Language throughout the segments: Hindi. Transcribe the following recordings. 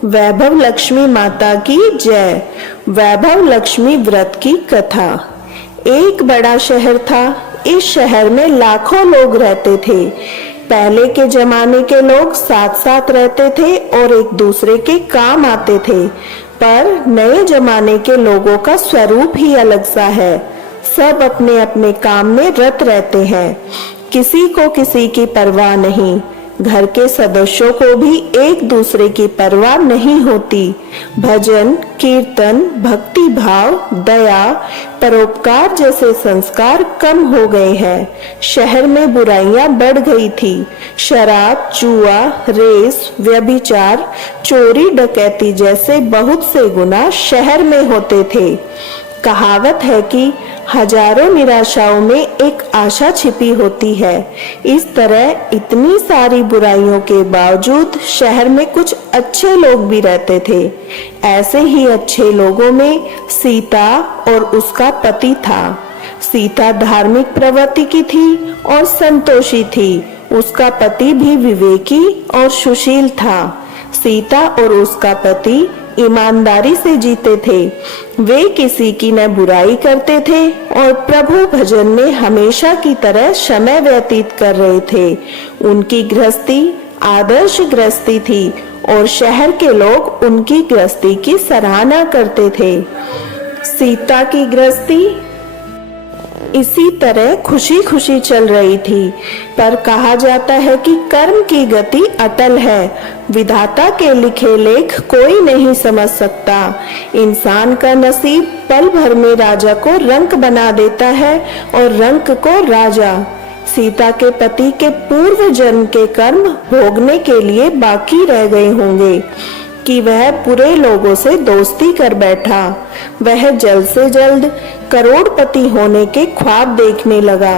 वैभव लक्ष्मी माता की जय। वैभव लक्ष्मी व्रत की कथा। एक बड़ा शहर था। इस शहर में लाखों लोग रहते थे। पहले के जमाने के लोग साथ साथ रहते थे और एक दूसरे के काम आते थे, पर नए जमाने के लोगों का स्वरूप ही अलग सा है। सब अपने अपने काम में रत रहते हैं, किसी को किसी की परवाह नहीं। घर के सदस्यों को भी एक दूसरे की परवाह नहीं होती। भजन, कीर्तन, भक्ति भाव, दया, परोपकार जैसे संस्कार कम हो गए हैं। शहर में बुराइयां बढ़ गई थी। शराब, जुआ, रेस, व्यभिचार, चोरी, डकैती जैसे बहुत से गुनाह शहर में होते थे। कहावत है कि हजारों निराशाओं में एक आशा छिपी होती है। इस तरह इतनी सारी बुराइयों के बावजूद शहर में कुछ अच्छे लोग भी रहते थे। ऐसे ही अच्छे लोगों में सीता और उसका पति था। सीता धार्मिक प्रवृत्ति की थी और संतोषी थी। उसका पति भी विवेकी और सुशील था। सीता और उसका पति ईमानदारी से जीते थे। वे किसी की न बुराई करते थे और प्रभु भजन में हमेशा की तरह समय व्यतीत कर रहे थे। उनकी गृहस्थी आदर्श गृहस्थी थी और शहर के लोग उनकी गृहस्थी की सराहना करते थे। सीता की गृहस्थी इसी तरह खुशी खुशी चल रही थी, पर कहा जाता है कि कर्म की गति अटल है। विधाता के लिखे लेख कोई नहीं समझ सकता। इंसान का नसीब पल भर में राजा को रंक बना देता है और रंक को राजा। सीता के पति के पूर्व जन्म के कर्म भोगने के लिए बाकी रह गए होंगे कि वह बुरे लोगों से दोस्ती कर बैठा। वह जल्द से जल्द करोड़पति होने के ख्वाब देखने लगा,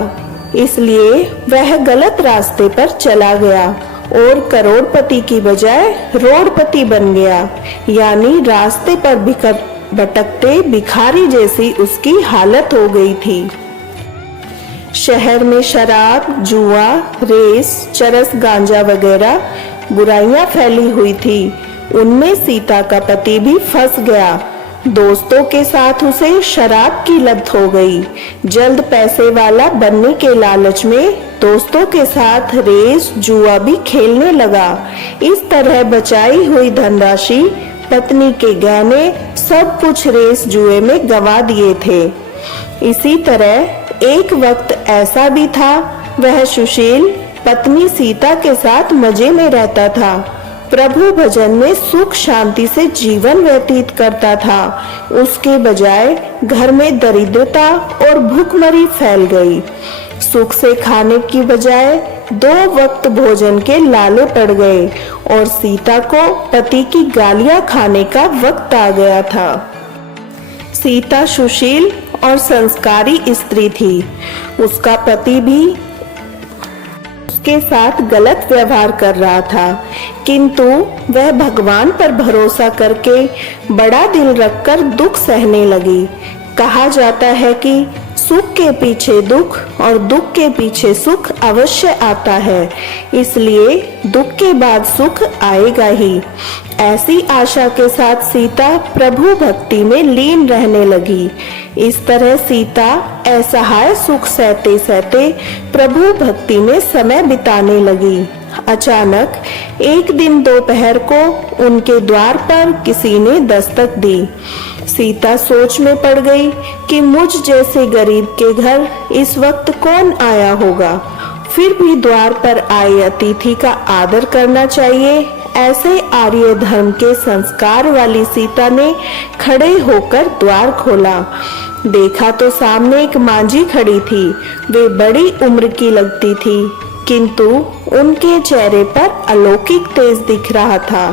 इसलिए वह गलत रास्ते पर चला गया और करोड़पति की बजाय रोड़पति बन गया। यानी रास्ते पर भटकते भिखारी जैसी उसकी हालत हो गई थी। शहर में शराब, जुआ, रेस, चरस, गांजा वगैरह बुराइयां फैली हुई थी। उनमें सीता का पति भी फंस गया। दोस्तों के साथ उसे शराब की लत हो गई। जल्द पैसे वाला बनने के लालच में दोस्तों के साथ रेस, जुआ भी खेलने लगा। इस तरह बचाई हुई धनराशि, पत्नी के गहने, सब कुछ रेस जुए में गंवा दिए थे। इसी तरह एक वक्त ऐसा भी था, वह सुशील पत्नी सीता के साथ मजे में रहता था। प्रभु भजन में सुख शांति से जीवन व्यतीत करता था। उसके बजाय घर में दरिद्रता और भूखमरी फैल गई। सुख से खाने की बजाय 2 वक्त भोजन के लाले पड़ गए और सीता को पति की गालियां खाने का वक्त आ गया था। सीता सुशील और संस्कारी स्त्री थी। उसका पति भी के साथ गलत व्यवहार कर रहा था, किंतु वह भगवान पर भरोसा करके बड़ा दिल रखकर दुख सहने लगी। कहा जाता है कि सुख के पीछे दुख और दुख के पीछे सुख अवश्य आता है, इसलिए दुख के बाद सुख आएगा ही। ऐसी आशा के साथ सीता प्रभु भक्ति में लीन रहने लगी। इस तरह सीता असहाय सुख सहते सहते प्रभु भक्ति में समय बिताने लगी। अचानक एक दिन दोपहर को उनके द्वार पर किसी ने दस्तक दी। सीता सोच में पड़ गई कि मुझ जैसे गरीब के घर इस वक्त कौन आया होगा। फिर भी द्वार पर आए अतिथि का आदर करना चाहिए। ऐसे आर्य धर्म के संस्कार वाली सीता ने खड़े होकर द्वार खोला। देखा तो सामने एक मांझी खड़ी थी। वे बड़ी उम्र की लगती थी, किंतु उनके चेहरे पर अलौकिक तेज दिख रहा था।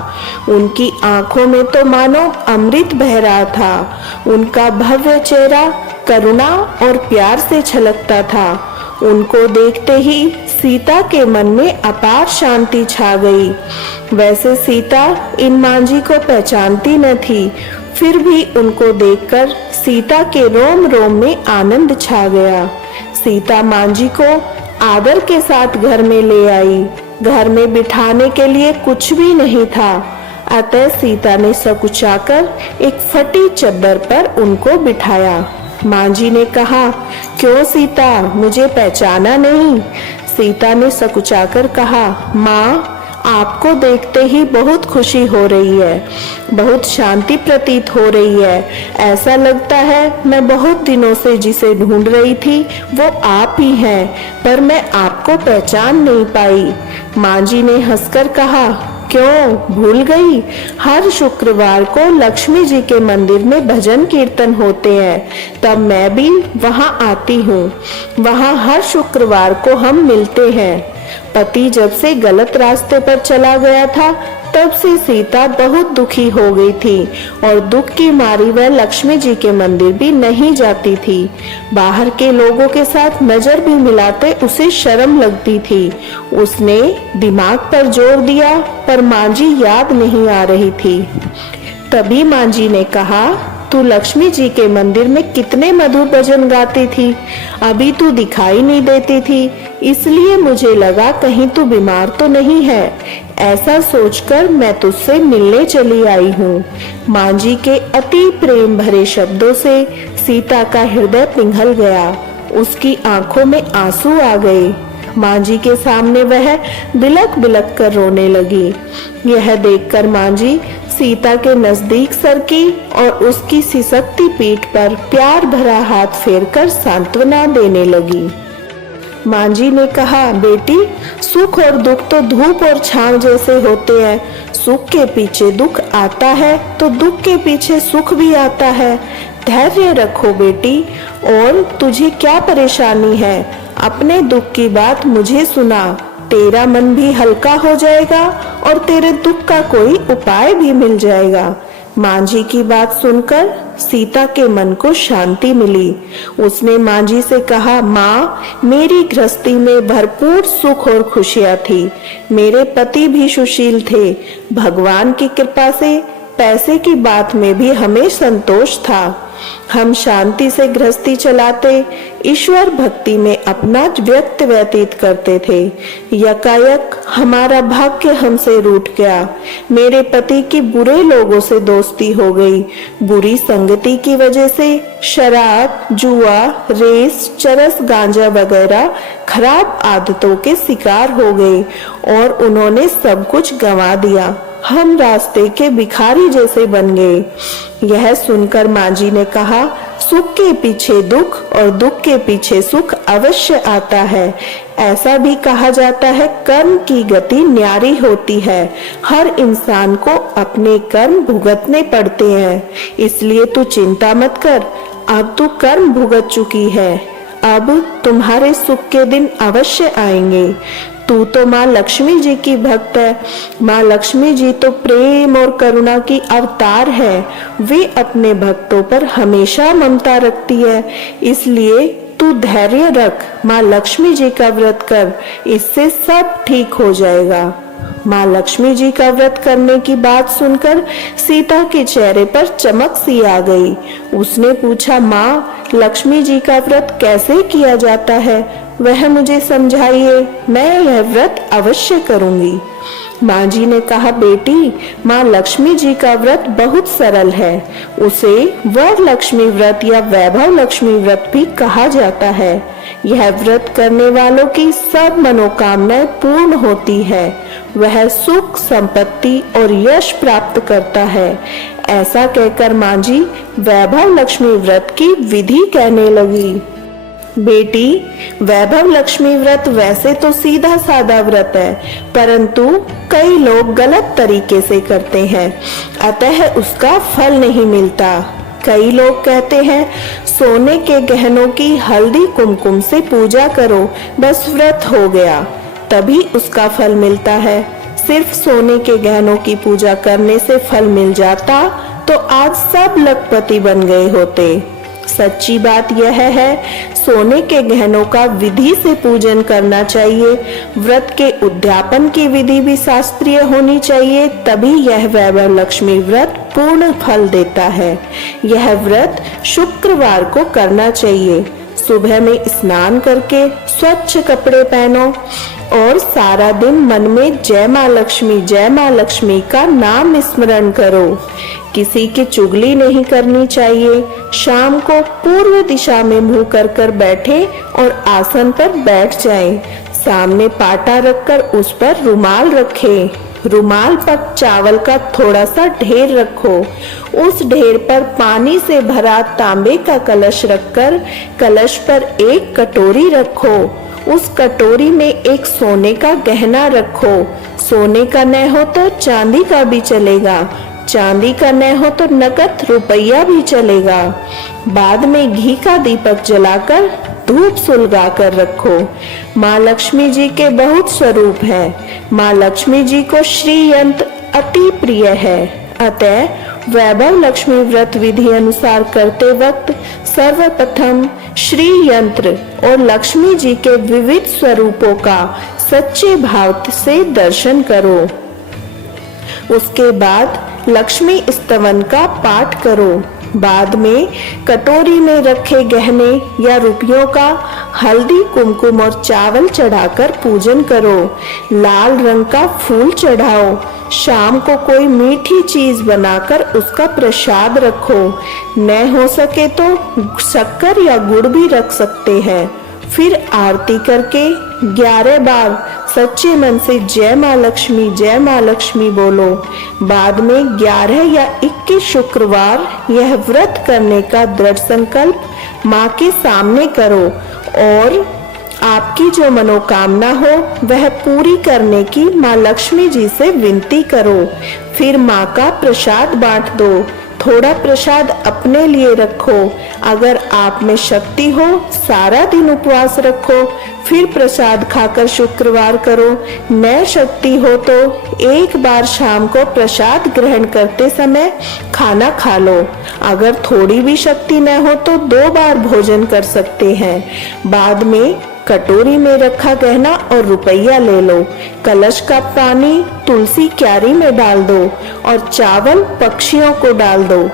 उनकी आंखों में तो मानो अमृत बह रहा था। उनका भव्य चेहरा करुणा और प्यार से छलकता था। उनको देखते ही सीता के मन में अपार शांति छा गई। वैसे सीता इन मांझी को पहचानती न थी, फिर भी उनको देखकर सीता के रोम रोम में आनंद छा गया। सीता मांझी को आदर के साथ घर में ले आई। घर में बिठाने के लिए कुछ भी नहीं था। अतः सीता ने सकुचाकर एक फटी चद्दर पर उनको बिठाया। माँ जी ने कहा, क्यों सीता, मुझे पहचाना नहीं? सीता ने सकुचाकर कहा, माँ, आपको देखते ही बहुत खुशी हो रही है, बहुत शांति प्रतीत हो रही है। ऐसा लगता है मैं बहुत दिनों से जिसे ढूंढ रही थी वो आप ही हैं, पर मैं आपको पहचान नहीं पाई। माँ जी ने हंसकर कहा, क्यों भूल गई? हर शुक्रवार को लक्ष्मी जी के मंदिर में भजन कीर्तन होते हैं, तब मैं भी वहाँ आती हूँ। वहाँ हर शुक्रवार को हम मिलते हैं। पति जब से गलत रास्ते पर चला गया था, तब से सीता बहुत दुखी हो गई थी और दुख की मारी वह लक्ष्मी जी के मंदिर भी नहीं जाती थी। बाहर के लोगों के साथ नजर भी मिलाते उसे शर्म लगती थी। उसने दिमाग पर जोर दिया, पर माँ जी याद नहीं आ रही थी। तभी माँ जी ने कहा, तू लक्ष्मी जी के मंदिर में कितने मधुर भजन गाती थी, अभी तू दिखाई नहीं देती थी, इसलिए मुझे लगा कहीं तू बीमार तो नहीं है। ऐसा सोचकर मैं तुझसे मिलने चली आई हूँ। माँ जी के अति प्रेम भरे शब्दों से सीता का हृदय पिघल गया। उसकी आंखों में आंसू आ गए। माँ जी के सामने वह बिलक बिलक कर रोने लगी। यह देखकर माँ जी सीता के नजदीक सरकी और उसकी सिसकती पीठ पर प्यार भरा हाथ फेरकर सांत्वना देने लगी। माँ जी ने कहा, बेटी, सुख और दुख तो धूप और छांव जैसे होते हैं। सुख के पीछे दुख आता है तो दुख के पीछे सुख भी आता है। धैर्य रखो बेटी। और तुझे क्या परेशानी है? अपने दुख की बात मुझे सुना, तेरा मन भी हल्का हो जाएगा और तेरे दुख का कोई उपाय भी मिल जाएगा। माँ जी की बात सुनकर सीता के मन को शांति मिली। उसने माँ जी से कहा, माँ, मेरी गृहस्थी में भरपूर सुख और खुशियाँ थी। मेरे पति भी सुशील थे। भगवान की कृपा से पैसे की बात में भी हमें संतोष था। हम शांति से गृहस्थी चलाते, ईश्वर भक्ति में अपना व्यतीत करते थे। यकायक हमारा भाग्य हमसे रूठ गया। मेरे पति की बुरे लोगों से दोस्ती हो गई। बुरी संगति की वजह से शराब, जुआ, रेस, चरस, गांजा वगैरह खराब आदतों के शिकार हो गए और उन्होंने सब कुछ गंवा दिया। हम रास्ते के भिखारी जैसे बन गए। यह सुनकर माँ जी ने कहा, सुख के पीछे दुख और दुख के पीछे सुख अवश्य आता है। ऐसा भी कहा जाता है, कर्म की गति न्यारी होती है। हर इंसान को अपने कर्म भुगतने पड़ते हैं, इसलिए तू चिंता मत कर। अब तू कर्म भुगत चुकी है, अब तुम्हारे सुख के दिन अवश्य आएंगे। तू तो माँ लक्ष्मी जी की भक्त है। माँ लक्ष्मी जी तो प्रेम और करुणा की अवतार है। वे अपने भक्तों पर हमेशा ममता रखती है, इसलिए तू धैर्य रख। माँ लक्ष्मी जी का व्रत कर, इससे सब ठीक हो जाएगा। माँ लक्ष्मी जी का व्रत करने की बात सुनकर सीता के चेहरे पर चमक सी आ गई। उसने पूछा, माँ, लक्ष्मी जी का व्रत कैसे किया जाता है? वह मुझे समझाइए, मैं यह व्रत अवश्य करूंगी। माँ जी ने कहा, बेटी, माँ लक्ष्मी जी का व्रत बहुत सरल है। उसे वर लक्ष्मी व्रत या वैभव लक्ष्मी व्रत भी कहा जाता है। यह व्रत करने वालों की सब मनोकामनाएं पूर्ण होती है। वह सुख, संपत्ति और यश प्राप्त करता है। ऐसा कहकर माँ जी वैभव लक्ष्मी व्रत की विधि कहने लगी। बेटी, वैभव लक्ष्मी व्रत वैसे तो सीधा साधा व्रत है, परंतु कई लोग गलत तरीके से करते हैं, अतः उसका फल नहीं मिलता। कई लोग कहते हैं, सोने के गहनों की हल्दी कुमकुम से पूजा करो, बस व्रत हो गया, तभी उसका फल मिलता है। सिर्फ सोने के गहनों की पूजा करने से फल मिल जाता तो आज सब लखपति बन गए होते। सच्ची बात यह है, सोने के गहनों का विधि से पूजन करना चाहिए। व्रत के उद्यापन की विधि भी शास्त्रीय होनी चाहिए, तभी यह वैभव लक्ष्मी व्रत पूर्ण फल देता है। यह व्रत शुक्रवार को करना चाहिए। सुबह में स्नान करके स्वच्छ कपड़े पहनो, और सारा दिन मन में जय माँ लक्ष्मी का नाम स्मरण करो। किसी की चुगली नहीं करनी चाहिए। शाम को पूर्व दिशा में मुंह कर बैठे और आसन पर बैठ जाएं। सामने पाटा रखकर उस पर रुमाल रखें। रुमाल पर चावल का थोड़ा सा ढेर रखो। उस ढेर पर पानी से भरा तांबे का कलश रखकर कलश पर एक कटोरी रखो। उस कटोरी में एक सोने का गहना रखो। सोने का न हो तो चांदी का भी चलेगा। चांदी का न हो तो नकद रुपया भी चलेगा। बाद में घी का दीपक जलाकर धूप सुलगा कर रखो। माँ लक्ष्मी जी के बहुत स्वरूप है। माँ लक्ष्मी जी को श्री यंत्र अति प्रिय है। अतः वैभव लक्ष्मी व्रत विधि अनुसार करते वक्त सर्वप्रथम श्री यंत्र और लक्ष्मी जी के विविध स्वरूपों का सच्चे भाव से दर्शन करो। उसके बाद लक्ष्मी स्तवन का पाठ करो। बाद में कटोरी में रखे गहने या रुपयों का हल्दी कुमकुम और चावल चढ़ाकर पूजन करो। लाल रंग का फूल चढ़ाओ। शाम को कोई मीठी चीज बनाकर उसका प्रसाद रखो। न हो सके तो शक्कर या गुड़ भी रख सकते हैं। फिर आरती करके 11 बार सच्चे मन से जय माँ लक्ष्मी बोलो। बाद में 11 या 21 शुक्रवार यह व्रत करने का दृढ़ संकल्प माँ के सामने करो और आपकी जो मनोकामना हो वह पूरी करने की माँ लक्ष्मी जी से विनती करो। फिर माँ का प्रसाद बांट दो। थोड़ा प्रसाद अपने लिए रखो। अगर आप में शक्ति हो सारा दिन उपवास रखो। फिर प्रसाद खाकर शुक्रवार करो। न शक्ति हो तो एक बार शाम को प्रसाद ग्रहण करते समय खाना खा लो। अगर थोड़ी भी शक्ति न हो तो 2 बार भोजन कर सकते हैं। बाद में कटोरी में रखा गहना और रुपया ले लो। कलश का पानी तुलसी क्यारी में डाल दो और चावल पक्षियों को डाल दो।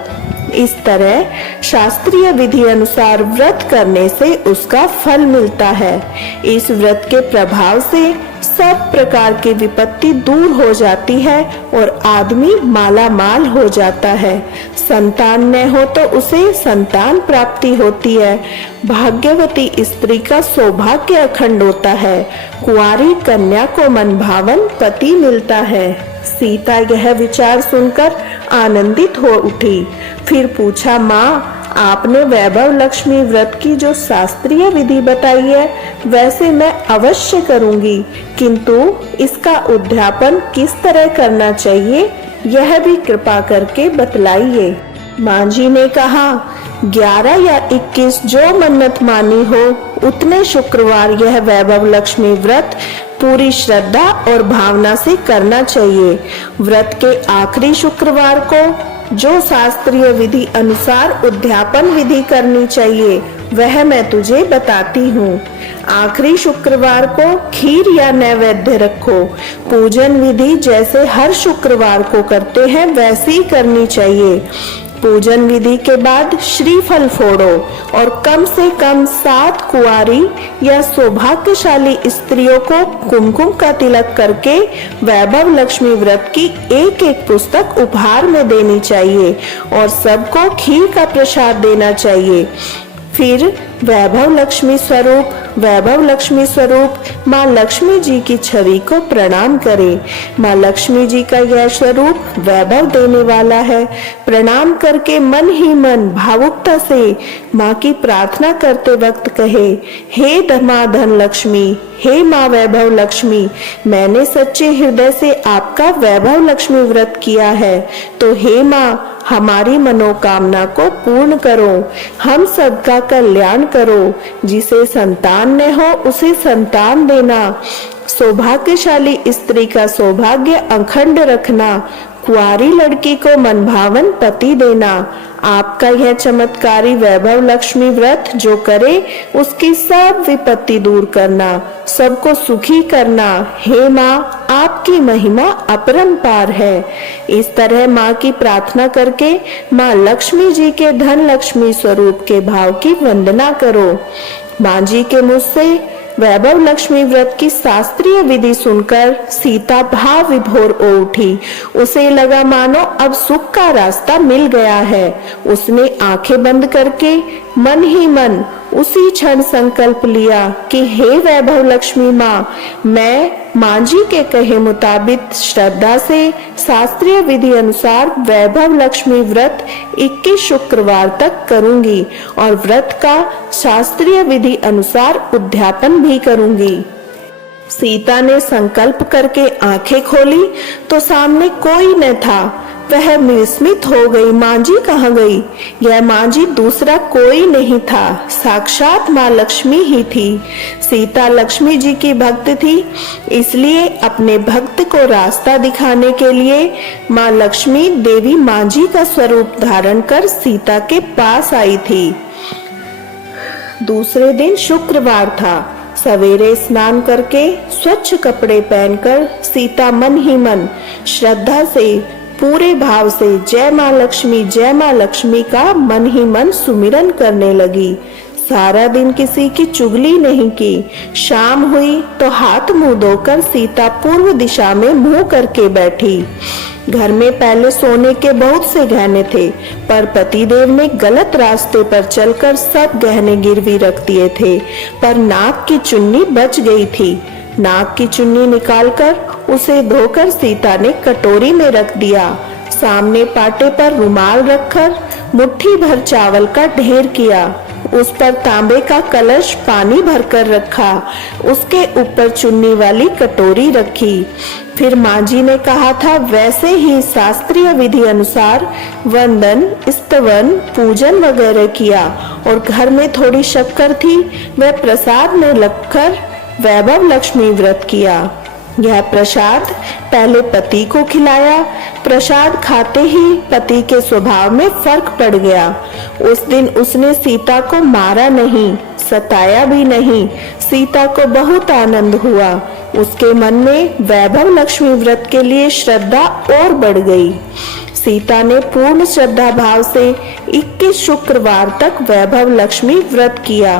इस तरह शास्त्रीय विधि अनुसार व्रत करने से उसका फल मिलता है। इस व्रत के प्रभाव से सब प्रकार की विपत्ति दूर हो जाती है और आदमी माला माल हो जाता है। संतान न हो तो उसे संतान प्राप्ति होती है। भाग्यवती स्त्री का सौभाग्य अखंड होता है। कुंवारी कन्या को मनभावन पति मिलता है। सीता यह विचार सुनकर आनंदित हो उठी। फिर पूछा, माँ आपने वैभव लक्ष्मी व्रत की जो शास्त्रीय विधि बताई है वैसे मैं अवश्य करूंगी, किंतु इसका उद्यापन किस तरह करना चाहिए यह भी कृपा करके बतलाइए। माँ जी ने कहा, 11 या 21 जो मन्नत मानी हो उतने शुक्रवार यह वैभव लक्ष्मी व्रत पूरी श्रद्धा और भावना से करना चाहिए। व्रत के आखिरी शुक्रवार को जो शास्त्रीय विधि अनुसार उद्यापन विधि करनी चाहिए वह मैं तुझे बताती हूँ। आखिरी शुक्रवार को खीर या नैवेद्य रखो। पूजन विधि जैसे हर शुक्रवार को करते हैं वैसे ही करनी चाहिए। पूजन विधि के बाद श्रीफल फोड़ो और कम से कम 7 कुंवारी या सौभाग्यशाली स्त्रियों को कुमकुम का तिलक करके वैभव लक्ष्मी व्रत की एक पुस्तक उपहार में देनी चाहिए और सबको खीर का प्रसाद देना चाहिए। फिर वैभव लक्ष्मी स्वरूप माँ लक्ष्मी जी की छवि को प्रणाम करें। माँ लक्ष्मी जी का यह स्वरूप वैभव देने वाला है। प्रणाम करके मन ही मन भावुकता से माँ की प्रार्थना करते वक्त कहे, हे माँ धन लक्ष्मी, हे माँ वैभव लक्ष्मी, मैंने सच्चे हृदय से आपका वैभव लक्ष्मी व्रत किया है, तो हे माँ हमारी मनोकामना को पूर्ण करो। हम सबका कल्याण करो। जिसे संतान न हो उसे संतान देना। सौभाग्यशाली स्त्री का सौभाग्य अखंड रखना। कुंवारी लड़की को मनभावन पति देना। आपका यह चमत्कारी वैभव लक्ष्मी व्रत जो करे उसकी सब विपत्ति दूर करना, सबको सुखी करना। हे माँ आपकी महिमा अपरंपार है। इस तरह माँ की प्रार्थना करके माँ लक्ष्मी जी के धन लक्ष्मी स्वरूप के भाव की वंदना करो। माँ जी के मुझ से वैभव लक्ष्मी व्रत की शास्त्रीय विधि सुनकर सीता भाव विभोर हो उठी। उसे लगा मानो अब सुख का रास्ता मिल गया है। उसने आंखें बंद करके मन ही मन उसी क्षण संकल्प लिया कि हे वैभव लक्ष्मी माँ, मैं माँ जी के कहे मुताबिक श्रद्धा से शास्त्रीय विधि अनुसार वैभव लक्ष्मी व्रत 21 शुक्रवार तक करूंगी और व्रत का शास्त्रीय विधि अनुसार उद्यापन भी करूंगी। सीता ने संकल्प करके आंखें खोली तो सामने कोई न था। वह विस्मित हो गई, माँ जी कहाँ गई? यह माँ जी दूसरा कोई नहीं था, साक्षात माँ लक्ष्मी ही थी। सीता लक्ष्मी जी की भक्त थी, इसलिए अपने भक्त को रास्ता दिखाने के लिए माँ लक्ष्मी देवी माँ जी का स्वरूप धारण कर सीता के पास आई थी। दूसरे दिन शुक्रवार था। सवेरे स्नान करके स्वच्छ कपड़े पहनकर सीता मन ही मन श्रद्धा से पूरे भाव से जय माँ लक्ष्मी का मन ही मन सुमिरन करने लगी। सारा दिन किसी की चुगली नहीं की। शाम हुई तो हाथ मुंह धोकर सीता पूर्व दिशा में मुंह करके बैठी। घर में पहले सोने के बहुत से गहने थे, पर पतिदेव ने गलत रास्ते पर चलकर सब गहने गिरवी रख दिए थे, पर नाक की चुन्नी बच गई थी। नाक की चुन्नी निकालकर उसे धोकर सीता ने कटोरी में रख दिया। सामने पाटे पर रुमाल रखकर मुट्ठी भर चावल का ढेर किया। उस पर तांबे का कलश पानी भरकर रखा। उसके ऊपर चुन्नी वाली कटोरी रखी। फिर माँ जी ने कहा था वैसे ही शास्त्रीय विधि अनुसार वंदन, स्तवन, पूजन वगैरह किया और घर में थोड़ी शक्कर थी, वह प्रसाद में लगकर वैभव लक्ष्मी व्रत किया। यह प्रसाद पहले पति को खिलाया। प्रसाद खाते ही पति के स्वभाव में फर्क पड़ गया। उस दिन उसने सीता को मारा नहीं, सताया भी नहीं। सीता को बहुत आनंद हुआ। उसके मन में वैभव लक्ष्मी व्रत के लिए श्रद्धा और बढ़ गई। सीता ने पूर्ण श्रद्धा भाव से 21 शुक्रवार तक वैभव लक्ष्मी व्रत किया।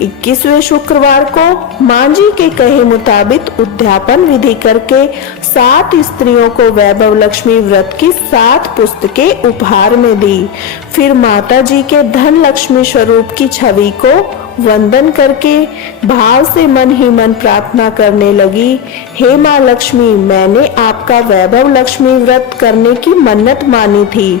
21वें शुक्रवार को माँ जी के कहे मुताबिक उद्यापन विधि करके 7 स्त्रियों को वैभव लक्ष्मी व्रत की 7 पुस्तकें उपहार में दी। फिर माता जी के धन लक्ष्मी स्वरूप की छवि को वंदन करके भाव से मन ही मन प्रार्थना करने लगी, हे माँ लक्ष्मी, मैंने आपका वैभव लक्ष्मी व्रत करने की मन्नत मानी थी,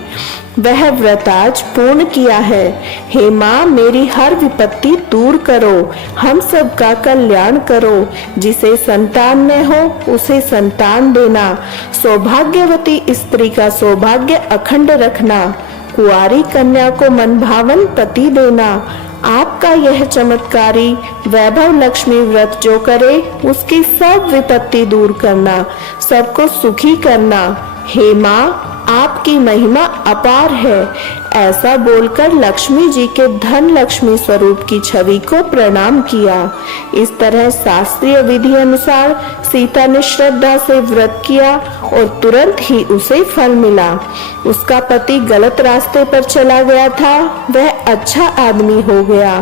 वह व्रत आज पूर्ण किया है। हे माँ, मेरी हर विपत्ति दूर करो, हम सबका कल्याण करो। जिसे संतान न हो उसे संतान देना, सौभाग्यवती स्त्री का सौभाग्य अखंड रखना, कुंवारी कन्या को मनभावन पति देना। आपका यह चमत्कारी वैभव लक्ष्मी व्रत जो करे उसकी सब विपत्ति दूर करना, सबको सुखी करना। हे माँ, आपकी महिमा अपार है। ऐसा बोलकर लक्ष्मी जी के धन लक्ष्मी स्वरूप की छवि को प्रणाम किया। इस तरह शास्त्रीय विधि अनुसार सीता ने श्रद्धा से व्रत किया और तुरंत ही उसे फल मिला। उसका पति गलत रास्ते पर चला गया था, वह अच्छा आदमी हो गया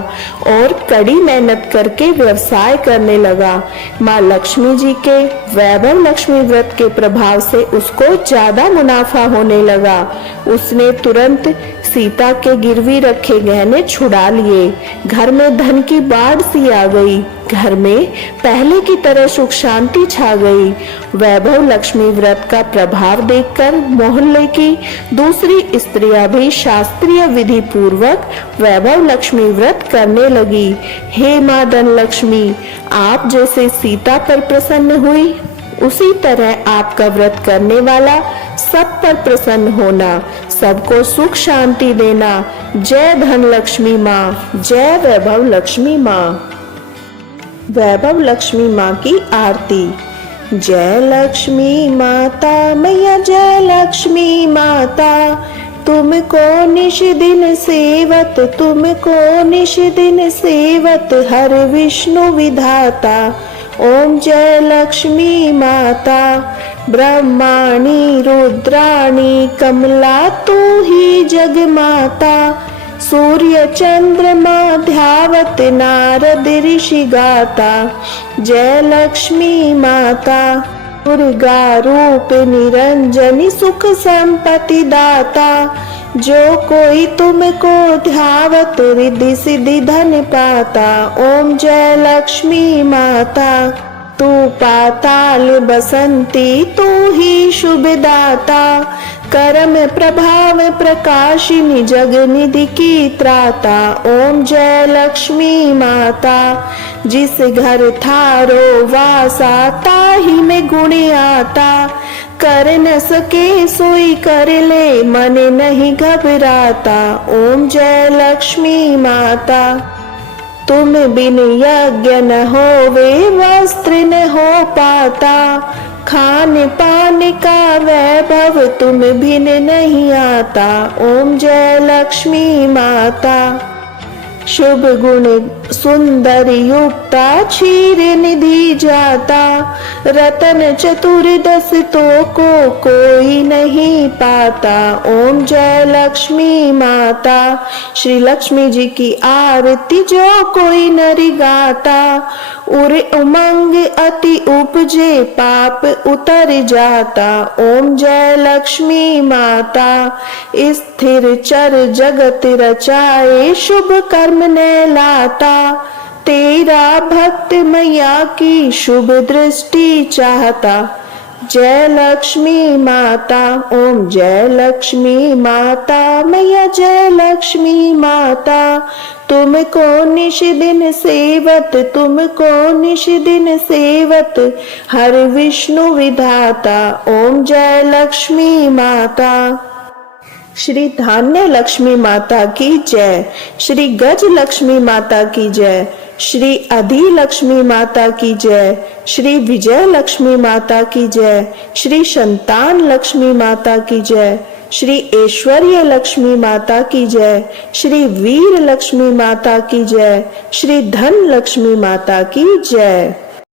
और कड़ी मेहनत करके व्यवसाय करने लगा। माँ लक्ष्मी जी के वैभव लक्ष्मी व्रत के प्रभाव से उसको ज्यादा मुनाफा होने लगा। उसने तुरंत सीता के गिरवी रखे गहने छुड़ा लिए। घर में धन की बाढ़ सी आ गई। घर में पहले की तरह सुख शांति छा गई। वैभव लक्ष्मी व्रत का प्रभाव देखकर मोहल्ले की दूसरी स्त्रियां भी शास्त्रीय विधि पूर्वक वैभव लक्ष्मी व्रत करने लगी। हे माँ धन लक्ष्मी, आप जैसे सीता पर प्रसन्न हुई, उसी तरह आपका व्रत करने वाला सब पर प्रसन्न होना, सबको सुख शांति देना। जय धन लक्ष्मी माँ, जय वैभव लक्ष्मी माँ। वैभव लक्ष्मी माँ की आरती। जय लक्ष्मी माता मैया, जय लक्ष्मी माता, तुमको निश दिन सेवत, तुमको निश दिन सेवत, हर विष्णु विधाता। ओम जय लक्ष्मी माता, ब्रह्माणी रुद्राणी कमला तू ही जग माता, सूर्य चंद्रमा ध्यावत नारद ऋषि गाता, जय लक्ष्मी माता। दुर्गा रूप निरंजनी सुख संपत्ति दाता, जो कोई तुमको ध्यावत रिद्धि सिद्धि धन पाता। ओम जय लक्ष्मी माता। तू पाताल बसंती तू ही शुभ दाता, करम प्रभाव प्रकाशिनी जग निधि की त्राता। ओम जय लक्ष्मी माता। जिस घर थारो वासा ताहि में गुण आता, कर न सके सोई कर ले मन नहीं घबराता। ओम जय लक्ष्मी माता। तुम बिन यज्ञ न होवे वस्त्र न हो पाता, खान पान का वैभव तुम बिन नहीं आता। ओम जय लक्ष्मी माता। शुभ गुण सुंदर युक्ता क्षीर निधि जाता, रतन चतुर्दश तो को कोई नहीं पाता। ओम जय लक्ष्मी माता। श्री लक्ष्मी जी की आरती जो कोई नर गाता, उर उमंग अति उपजे पाप उतर जाता। ओम जय लक्ष्मी माता। स्थिर चर जगत रचाए शुभ कर्म ने लाता, तेरा भक्त मैया की शुभ दृष्टि चाहता। जय लक्ष्मी माता। ओम जय लक्ष्मी माता मैया जय लक्ष्मी माता। तुमको निश दिन सेवत तुमको निश दिन सेवत हर विष्णु विधाता। ओम जय लक्ष्मी माता। श्री धान्य लक्ष्मी माता की जय। श्री गज लक्ष्मी माता की जय। श्री अधि लक्ष्मी माता की जय। श्री विजय लक्ष्मी माता की जय। श्री संतान लक्ष्मी माता की जय। श्री ऐश्वर्य लक्ष्मी माता की जय। श्री वीर लक्ष्मी माता की जय। श्री धन लक्ष्मी माता की जय।